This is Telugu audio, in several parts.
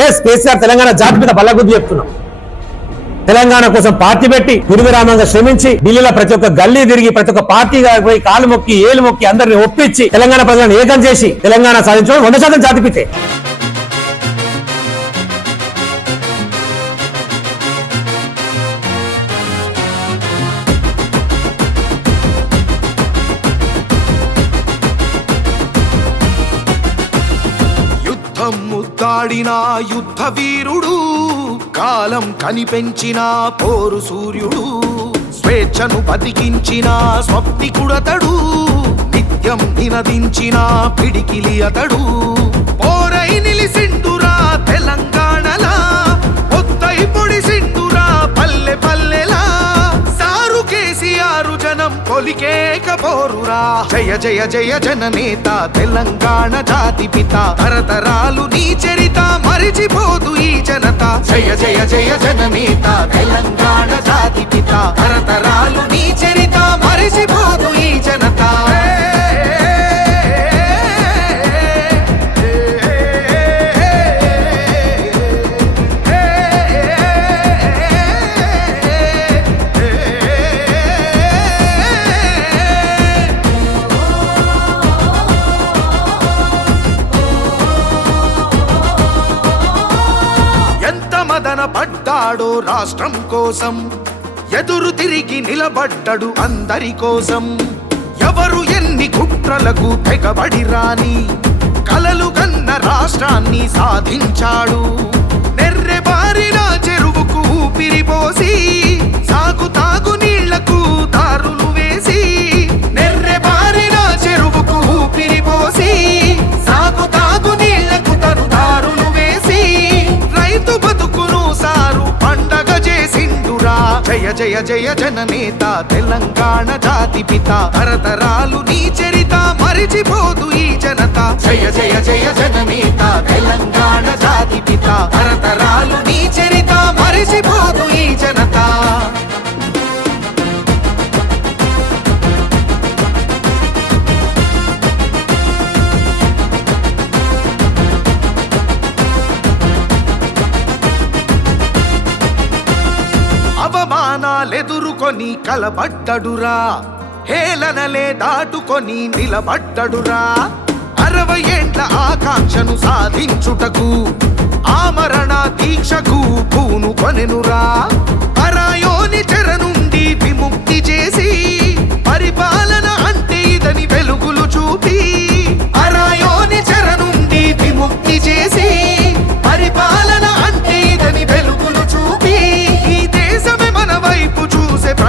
ఎస్ కేసీఆర్ తెలంగాణ జాతి మీద బల్లగుద్ది చెప్తున్నాం. తెలంగాణ కోసం పార్టీ పెట్టి నిర్విరామంగా శ్రమించి ఢిల్లీలో ప్రతి ఒక్క గల్లీ తిరిగి ప్రతి ఒక్క పార్టీ పోయి కాలు మొక్కి ఏలు మొక్కి అందరిని ఒప్పించి తెలంగాణ ప్రజలను ఏకం చేసి తెలంగాణ సాధించడం వంద శాతం జాతిపితే. యుద్ధం ముద్దాడిన యుద్ధ వీరుడు కాలం కనిపెంచిన పోరు సూర్యుడు స్వేచ్ఛను బతికించిన స్వప్నికుడతడు నిత్యం నినదించిన పిడికిలి అతడు. పోలికేకపోరురా జయ జయ జయ జననేత తెలంగాణ జాతి పిత. తరతరాలు నీ చరిత మరిచిపోదు ఈ జనత. జయ జయ జయ జననేత తెలంగాణ జాతి పిత. తరతరాలు మదన పడ్డాడు రాష్ట్రం కోసం. ఎదురు తిరిగి నిలబడ్డడు అందరి కోసం. ఎవరు ఎన్ని కుట్రలకు తెగబడి రాని కలలు కన్న రాష్ట్రాన్ని సాధించాడు. జయ జయ జయ జననేత తెలంగాణ జాతి పిత. తరతరాలు నీ చరిత మరిచిపోదు ఈ జనత. జయ జయ జయ జననేత సవాలెదురుకొని కలబడ్డడురా. హేళనలే దాటుకొని నిలబడ్డడురా. అరవై ఏండ్ల ఆకాంక్షను సాధించుటకు ఆమరణ దీక్షకు పూను కొనెనురా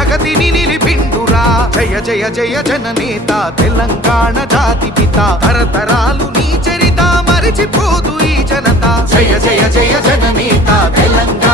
ప్రగతిని నిలిపిండురా. జయ జయ జయ జననేత తెలంగాణ జాతి పిత. తరతరాలు నీ చరిత మరిచిపోదు ఈ జనత. జయ జయ జయ జననేత తెలంగాణ